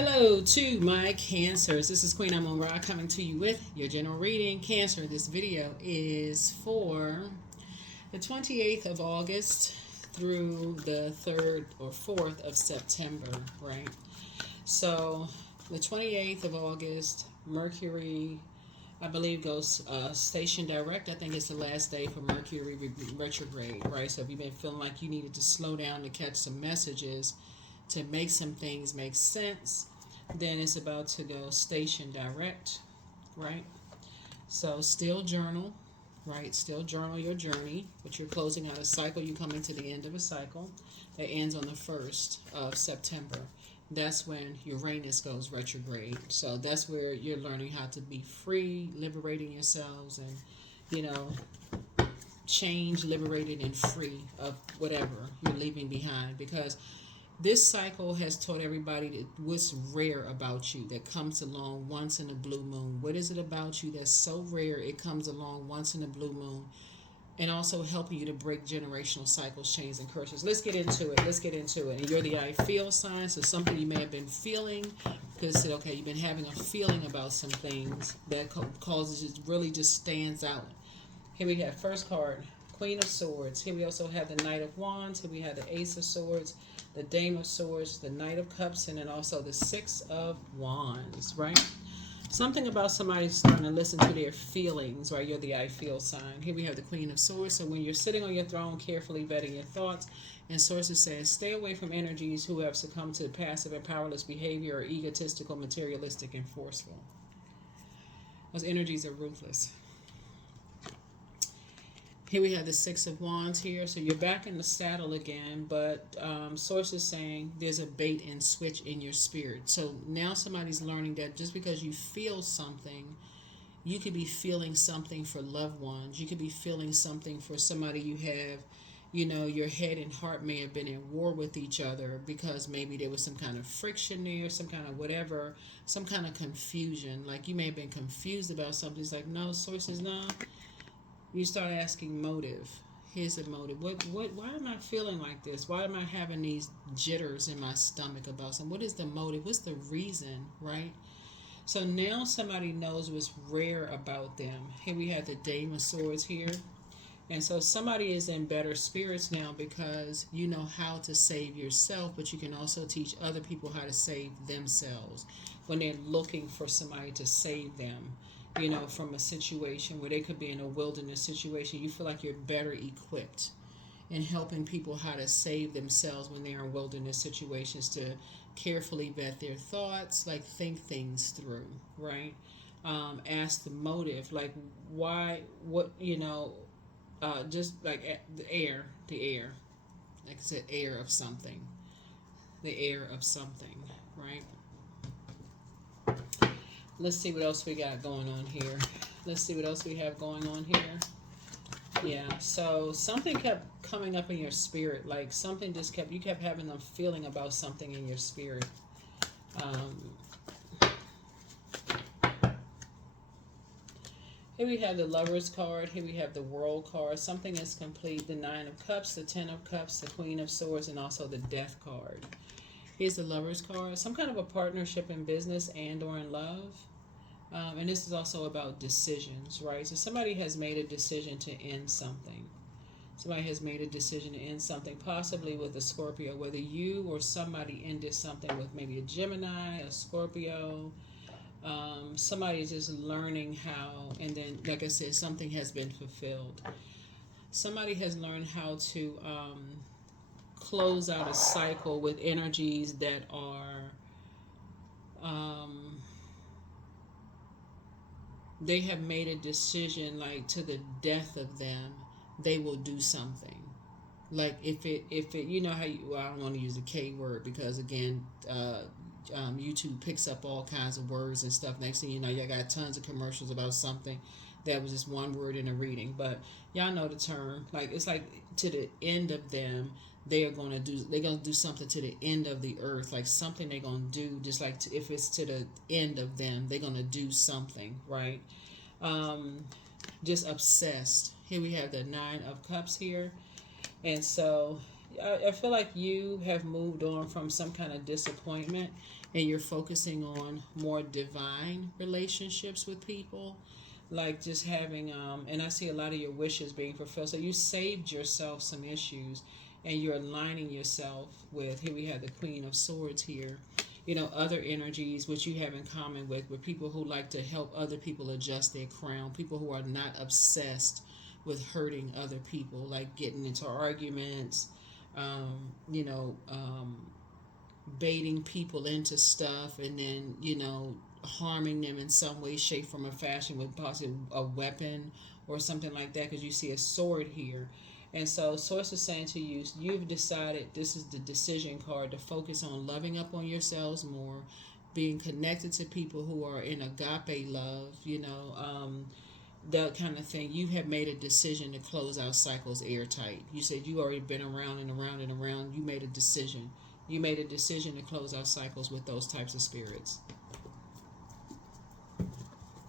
Hello to my Cancers. This is Queen Amun Ra coming to you with your general reading. Cancer, this video is for the 28th of August through the 3rd or 4th of September, right? So the 28th of August, Mercury, I believe, goes station direct. I think it's the last day for Mercury retrograde, right? So if you've been feeling like you needed to slow down to catch some messages, to make some things make sense, then it's about to go station direct, right? So still journal, right? Still journal your journey, but you're closing out a cycle. You're coming to the end of a cycle that ends on the 1st of September. That's when Uranus goes retrograde. So that's where you're learning how to be free, liberating yourselves, and, change, liberated, and free of whatever you're leaving behind. Because this cycle has taught everybody that what's rare about you that comes along once in a blue moon. What is it about you that's so rare it comes along once in a blue moon? And also helping you to break generational cycles, chains, and curses. Let's get into it. And you're the I feel sign, so something you may have been feeling, because okay, you've been having a feeling about some things that causes it really just stands out. Here we have first card, Queen of Swords. Here we also have the Knight of Wands. Here we have the Ace of Swords, the Dame of Swords, the Knight of Cups, and then also the Six of Wands, right? Something about somebody starting to listen to their feelings, right? You're the I feel sign. Here we have the Queen of Swords. So when you're sitting on your throne, carefully vetting your thoughts, and sources says, stay away from energies who have succumbed to passive and powerless behavior or egotistical, materialistic, and forceful. Those energies are ruthless. Here we have the Six of Wands here. So you're back in the saddle again, but sources saying there's a bait and switch in your spirit. So now somebody's learning that just because you feel something, you could be feeling something for loved ones. You could be feeling something for somebody you have, your head and heart may have been in war with each other because maybe there was some kind of friction there, some kind of whatever, some kind of confusion. Like you may have been confused about something. It's like, no, sources, no. You start asking motive. Here's the motive. Why am I feeling like this? Why am I having these jitters in my stomach about something? What is the motive? What's the reason, right? So now somebody knows what's rare about them. Here we have the Dame of Swords here. And so somebody is in better spirits now because you know how to save yourself, but you can also teach other people how to save themselves when they're looking for somebody to save them. From a situation where they could be in a wilderness situation, you feel like you're better equipped in helping people how to save themselves when they're in wilderness situations, to carefully vet their thoughts, like think things through, right? Ask the motive, like why, just like the air, like I said, the air of something, right? Let's see what else we got going on here. Let's see what else we have going on here. Yeah, so something kept coming up in your spirit. Like something just you kept having a feeling about something in your spirit. Here we have the Lover's card. Here we have the World card. Something is complete. The Nine of Cups, the Ten of Cups, the Queen of Swords, and also the Death card. Here's the Lover's card. Some kind of a partnership in business and or in love. And this is also about decisions, right? So somebody has made a decision to end something. Somebody has made a decision to end something, possibly with a Scorpio, whether you or somebody ended something with maybe a Gemini, a Scorpio. Somebody is just learning how, and then, like I said, something has been fulfilled. Somebody has learned how to close out a cycle with energies that are they have made a decision, like to the death of them they will do something. Like if it how I don't want to use the K word because again YouTube picks up all kinds of words and stuff. Next thing you know, you got tons of commercials about something that was just one word in a reading, but y'all know the term. Like it's like to the end of them, they're gonna do something to the end of the earth, like something they're gonna do. Just like if it's to the end of them, they're gonna do something, right? Just obsessed. Here we have the Nine of Cups here, and so I feel like you have moved on from some kind of disappointment, and you're focusing on more divine relationships with people, like just having and I see a lot of your wishes being fulfilled. So you saved yourself some issues, and you're aligning yourself with, here we have the Queen of Swords here, you know, other energies which you have in common with people who like to help other people adjust their crown, people who are not obsessed with hurting other people, like getting into arguments, you know, baiting people into stuff, and then, you know, harming them in some way, shape, form, or fashion with possibly a weapon or something like that, because you see a sword here. And so source is saying to you, you've decided, this is the decision card, to focus on loving up on yourselves more, being connected to people who are in agape love, you know, that kind of thing. You have made a decision to close out cycles airtight. You said you already been around and around and around. You made a decision. You made a decision to close out cycles with those types of spirits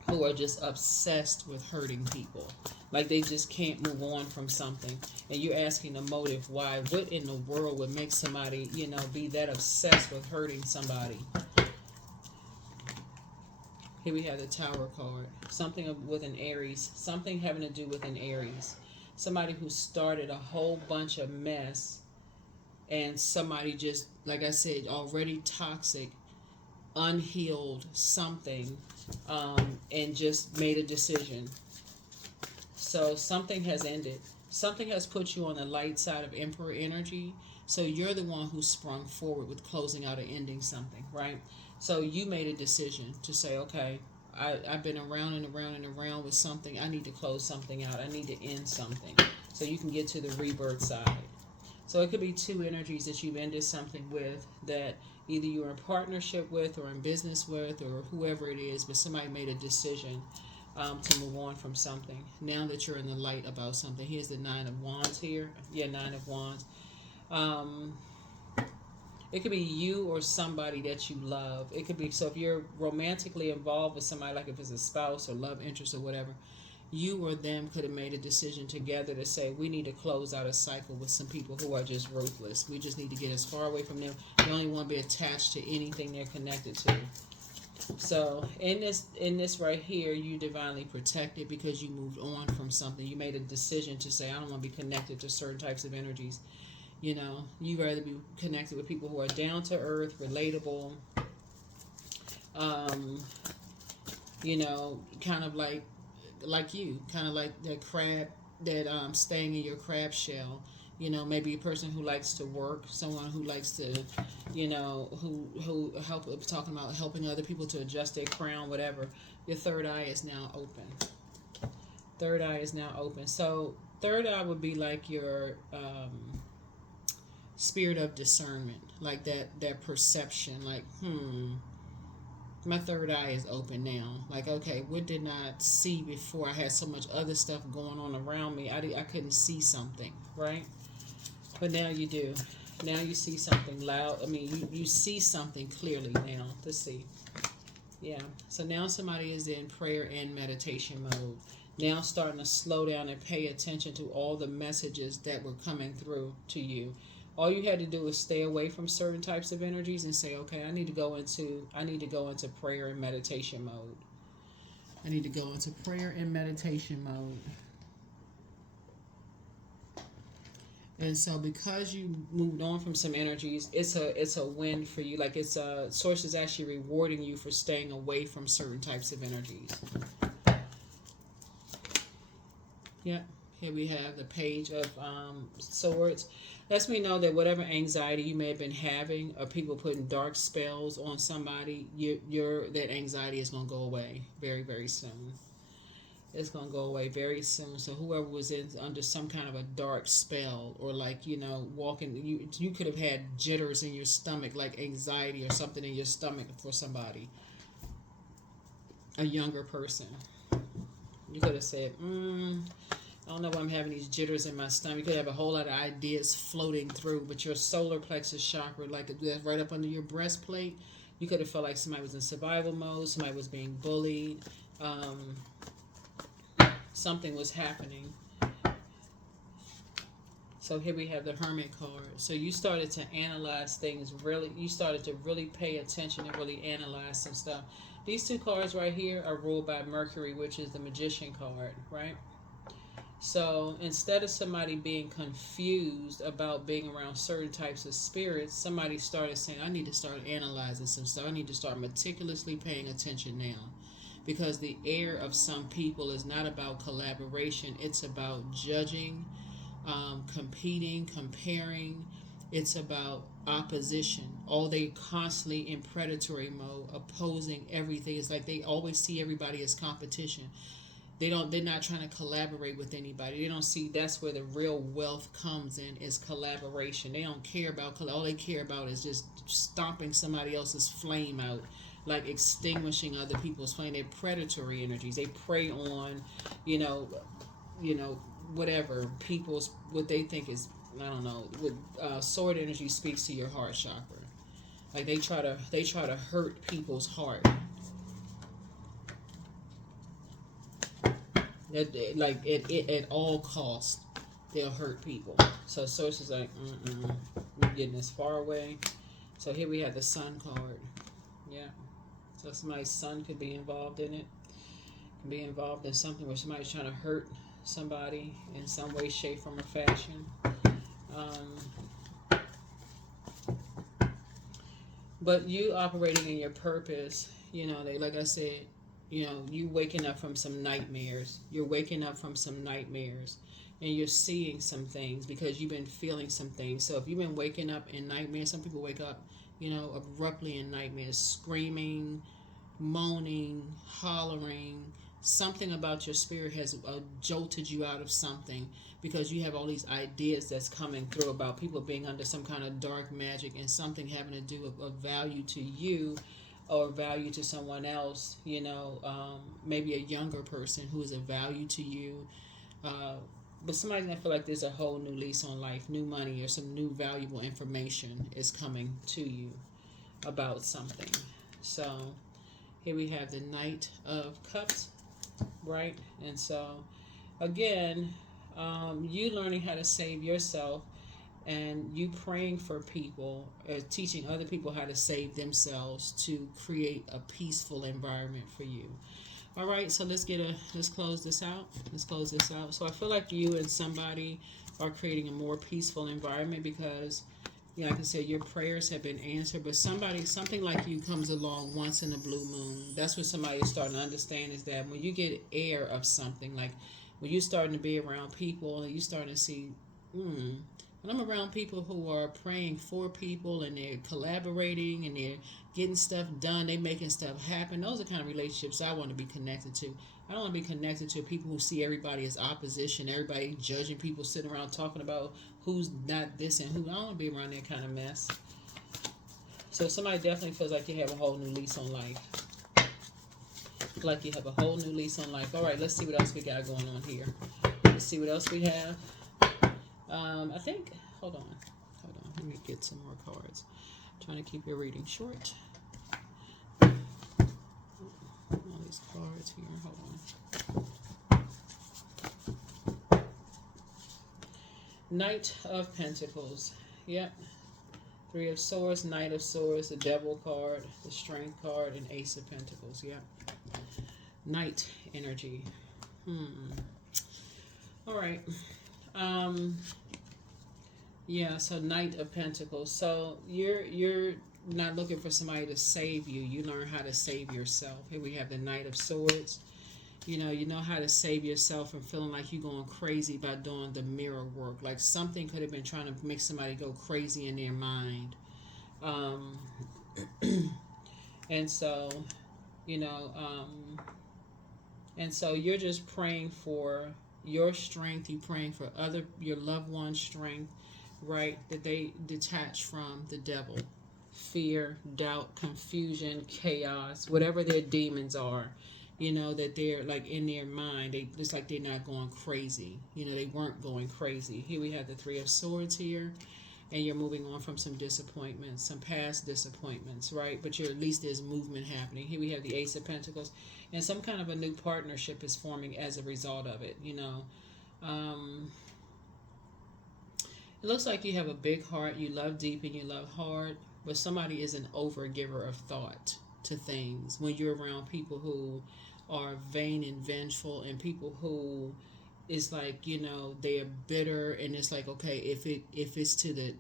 who are just obsessed with hurting people. Like they just can't move on from something. And you're asking the motive why. What in the world would make somebody, you know, be that obsessed with hurting somebody? Here we have the Tower card. Something with an Aries. Something having to do with an Aries. Somebody who started a whole bunch of mess, and somebody just, like I said, already toxic, unhealed something, and just made a decision. So something has ended. Something has put you on the light side of Emperor energy. So you're the one who sprung forward with closing out or ending something, right? So you made a decision to say, okay, I've been around and around and around with something. I need to close something out. I need to end something. So you can get to the rebirth side. So it could be two energies that you've ended something with, that either you're in partnership with or in business with or whoever it is, but somebody made a decision to move on from something. Now that you're in the light about something. Here's the Nine of Wands here. Yeah, Nine of Wands. It could be you or somebody that you love. It could be, so if you're romantically involved with somebody, like if it's a spouse or love interest or whatever, you or them could have made a decision together to say, we need to close out a cycle with some people who are just ruthless. We just need to get as far away from them. We only want to be attached to anything they're connected to. So in this right here, you divinely protected because you moved on from something. You made a decision to say, I don't want to be connected to certain types of energies. You know, you rather be connected with people who are down to earth, relatable, you know, kind of like you, kind of like that crab that staying in your crab shell. You know, maybe a person who likes to work, someone who likes to, you know, who help, talking about helping other people to adjust their crown, whatever. Your third eye is now open. Third eye is now open. So third eye would be like your spirit of discernment, like that perception, like my third eye is open now. Like, okay, what did I see before? I had so much other stuff going on around me. I couldn't see something, right? But now you do. Now you see something loud. I mean, you see something clearly now to see. Yeah. So now somebody is in prayer and meditation mode. Now starting to slow down and pay attention to all the messages that were coming through to you. All you had to do is stay away from certain types of energies and say, okay, I need to go into prayer and meditation mode. I need to go into prayer and meditation mode. And so because you moved on from some energies, it's a win for you. Like source is actually rewarding you for staying away from certain types of energies. Yep. Here we have the Page of Swords. Lets me know that whatever anxiety you may have been having, or people putting dark spells on somebody, that anxiety is going to go away very, very soon. It's going to go away very soon. So whoever was under some kind of a dark spell, or like, you know, walking, you could have had jitters in your stomach, like anxiety or something in your stomach for somebody, a younger person. You could have said, I don't know why I'm having these jitters in my stomach. You could have a whole lot of ideas floating through, but your solar plexus chakra, like right up under your breastplate, you could have felt like somebody was in survival mode, somebody was being bullied, something was happening. So here we have the Hermit card. So you started to analyze things really. You started to really pay attention and really analyze some stuff. These two cards right here are ruled by Mercury, which is the Magician card, right? So instead of somebody being confused about being around certain types of spirits, somebody started saying, I need to start analyzing some stuff. I need to start meticulously paying attention now. Because the air of some people is not about collaboration, it's about judging, competing, comparing. It's about opposition. All they constantly in predatory mode, opposing everything. It's like they always see everybody as competition. They're not trying to collaborate with anybody. They don't see that's where the real wealth comes in, is collaboration. They don't care about all they care about is just stomping somebody else's flame out, like extinguishing other people's flame. They're predatory energies. They prey on, you know, whatever people's, what they think is, I don't know. With sword energy speaks to your heart chakra. Like they try to hurt people's heart. Like at all costs, they'll hurt people. So source is like, we're getting this far away. So here we have the Sun card. Yeah. So somebody's son could be involved in it. Can be involved in something where somebody's trying to hurt somebody in some way, shape, form, or fashion. But you operating in your purpose, like I said, you waking up from some nightmares. You're waking up from some nightmares. And you're seeing some things because you've been feeling some things. So if you've been waking up in nightmares, some people wake up, abruptly in nightmares, screaming, moaning, hollering. Something about your spirit has jolted you out of something because you have all these ideas that's coming through about people being under some kind of dark magic and something having to do with value to you or value to someone else, maybe a younger person who is a value to you. But somebody's going to feel like there's a whole new lease on life, new money, or some new valuable information is coming to you about something. So here we have the Knight of Cups, right? And so, again, you learning how to save yourself and you praying for people, teaching other people how to save themselves to create a peaceful environment for you. All right, so let's close this out. So I feel like you and somebody are creating a more peaceful environment because, like I said, your prayers have been answered. But something like you comes along once in a blue moon. That's what somebody is starting to understand, is that when you get air of something, like when you're starting to be around people and you're starting to see, when I'm around people who are praying for people and they're collaborating and they're getting stuff done, they making stuff happen, those are the kind of relationships I want to be connected to. I don't want to be connected to people who see everybody as opposition, everybody judging people, sitting around talking about who's not this and who. I don't want to be around that kind of mess. So somebody definitely feels like you have a whole new lease on life. Like you have a whole new lease on life. All right, let's see what else we got going on here. Let's see what else we have. I think, hold on, let me get some more cards. I'm trying to keep your reading short. All these cards here, hold on. Knight of Pentacles, yep. Three of Swords, Knight of Swords, the Devil card, the Strength card, and Ace of Pentacles, yep. Knight energy. All right. Yeah, so Knight of Pentacles. So you're not looking for somebody to save you. You learn how to save yourself. Here we have the Knight of Swords. You know how to save yourself from feeling like you're going crazy by doing the mirror work. Like something could have been trying to make somebody go crazy in their mind. And so, and so you're just praying for your strength. You're praying for your loved one's strength, right? That they detach from the devil. Fear, doubt, confusion, chaos, whatever their demons are, that they're like in their mind. It's like they're not going crazy. They weren't going crazy. Here we have the Three of Swords here. And you're moving on from some disappointments, some past disappointments, right? But at least there's movement happening. Here we have the Ace of Pentacles. And some kind of a new partnership is forming as a result of it, It looks like you have a big heart. You love deep and you love hard, but somebody is an overgiver of thought to things. When you're around people who are vain and vengeful, and people who is like, they're bitter, and it's like, okay, if it's to the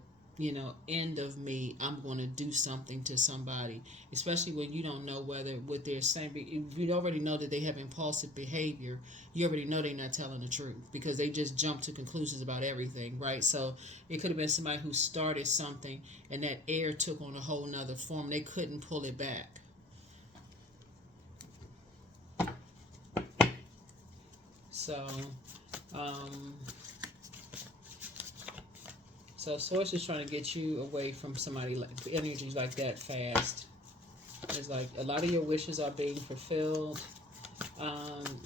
end of me, I'm going to do something to somebody, especially when you don't know whether what they're saying. If you already know that they have impulsive behavior, you already know they're not telling the truth, because they just jump to conclusions about everything, right? So it could have been somebody who started something, and that air took on a whole nother form. They couldn't pull it back. So um, so source is trying to get you away from somebody like energies like that fast. It's like a lot of your wishes are being fulfilled.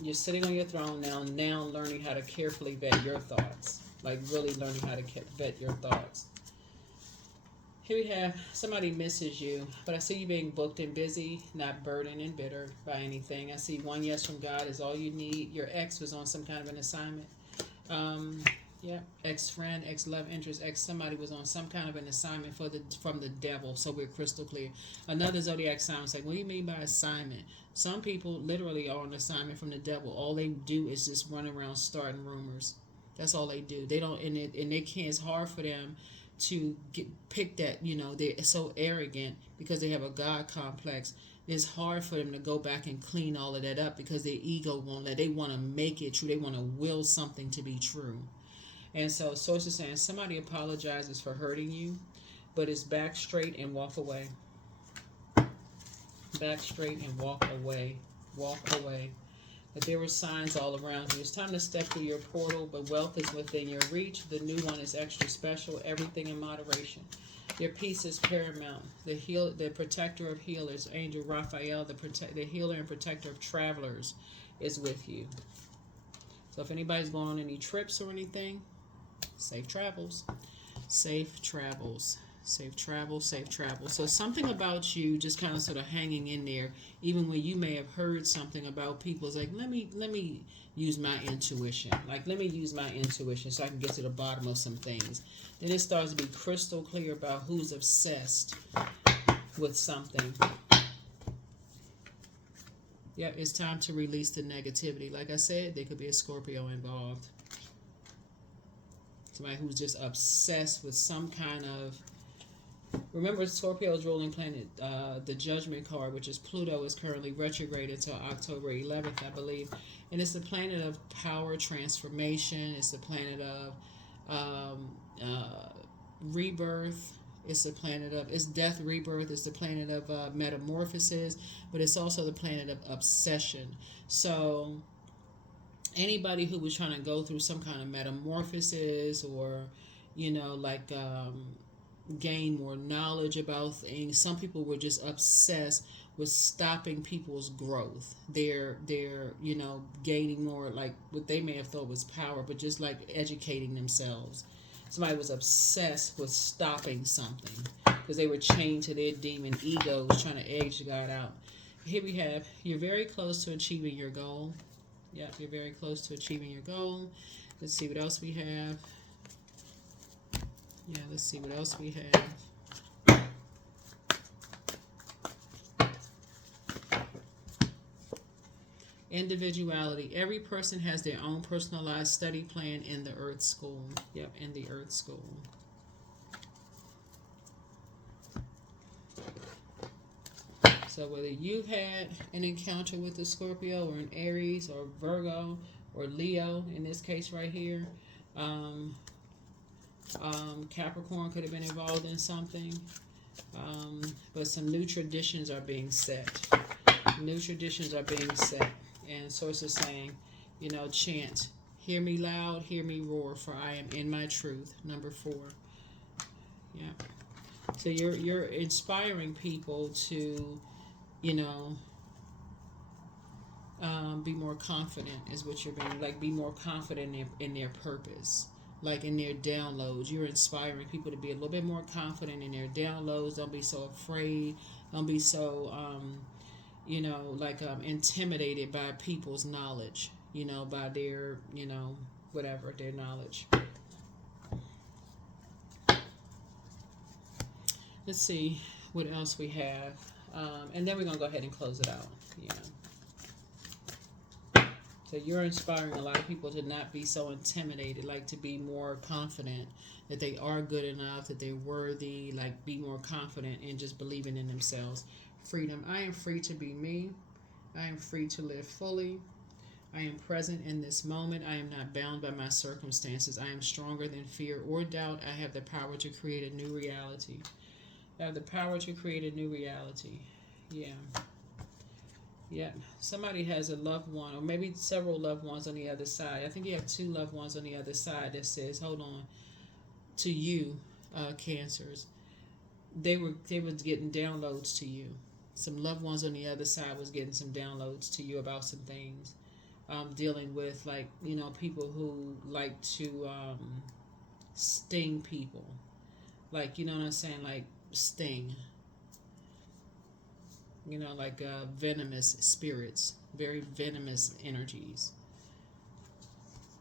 You're sitting on your throne now learning how to carefully vet your thoughts. Like really learning how to vet your thoughts. Here we have somebody misses you, but I see you being booked and busy, not burdened and bitter by anything. I see one yes from God is all you need. Your ex was on some kind of an assignment. Yeah, ex-friend, ex-love interest, somebody was on some kind of an assignment from the devil, so we're crystal clear. Another zodiac sign was like, what do you mean by assignment? Some people literally are on assignment from the devil. All they do is just run around starting rumors. That's all they do. They don't, and they can't, it's hard for them to pick that, they're so arrogant because they have a God complex. It's hard for them to go back and clean all of that up because their ego won't let. They want to make it true. They want to will something to be true. And so source is saying somebody apologizes for hurting you, but it's back straight and walk away. Back straight and walk away. Walk away. But there were signs all around you. It's time to step through your portal, but wealth is within your reach. The new one is extra special. Everything in moderation. Your peace is paramount. The protector of healers, Angel Raphael, the healer and protector of travelers, is with you. So if anybody's going on any trips or anything, safe travels. Safe travels. Safe travel, safe travel. So something about you just kind of sort of hanging in there, even when you may have heard something about people. It's like, let me use my intuition. Like, let me use my intuition so I can get to the bottom of some things. Then it starts to be crystal clear about who's obsessed with something. Yeah, it's time to release the negativity. Like I said, there could be a Scorpio involved. Somebody who's just obsessed with some kind of... Remember, Scorpio's ruling planet, the Judgment card, which is Pluto, is currently retrograde until October 11th, I believe. And it's the planet of power transformation. It's the planet of rebirth. It's the planet of... It's death, rebirth. It's the planet of metamorphosis. But it's also the planet of obsession. So anybody who was trying to go through some kind of metamorphosis or, gain more knowledge about things. Some people were just obsessed with stopping people's growth. They're gaining more, like what they may have thought was power, but just like educating themselves. Somebody was obsessed with stopping something because they were chained to their demon egos trying to edge God out. Here we have, you're very close to achieving your goal. Yeah, you're very close to achieving your goal. Let's see what else we have. Yeah, let's see what else we have. Individuality. Every person has their own personalized study plan in the Earth School. Yep, in the Earth School. So whether you've had an encounter with a Scorpio or an Aries or Virgo or Leo, in this case right here, Capricorn could have been involved in something, but some new traditions are being set. New traditions are being set, and source is saying, chant, hear me loud, hear me roar, for I am in my truth. Number 4. Yeah. So you're inspiring people to, be more confident is what you're being, like be more confident in their purpose. Like in their downloads, you're inspiring people to be a little bit more confident in their downloads. Don't be so afraid. Don't be so, intimidated by people's knowledge, by their, whatever, their knowledge. Let's see what else we have. And then we're going to go ahead and close it out. Yeah. So you're inspiring a lot of people to not be so intimidated, like to be more confident that they are good enough, that they're worthy, like be more confident in just believing in themselves. Freedom. I am free to be me. I am free to live fully. I am present in this moment. I am not bound by my circumstances. I am stronger than fear or doubt. I have the power to create a new reality. I have the power to create a new reality. Yeah. Yeah. Somebody has a loved one, or maybe several loved ones on the other side. I think you have two loved ones on the other side that says, hold on, to you, cancers. They were getting downloads to you. Some loved ones on the other side was getting some downloads to you about some things. Dealing with, like, people who like to sting people, like, you know what I'm saying, like sting, like venomous spirits, very venomous energies,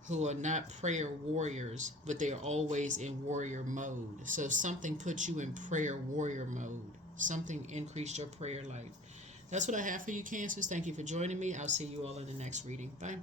who are not prayer warriors, but they are always in warrior mode. So something puts you in prayer warrior mode. Something increased your prayer life. That's what I have for you, Cancers. Thank you for joining me. I'll see you all in the next reading. Bye.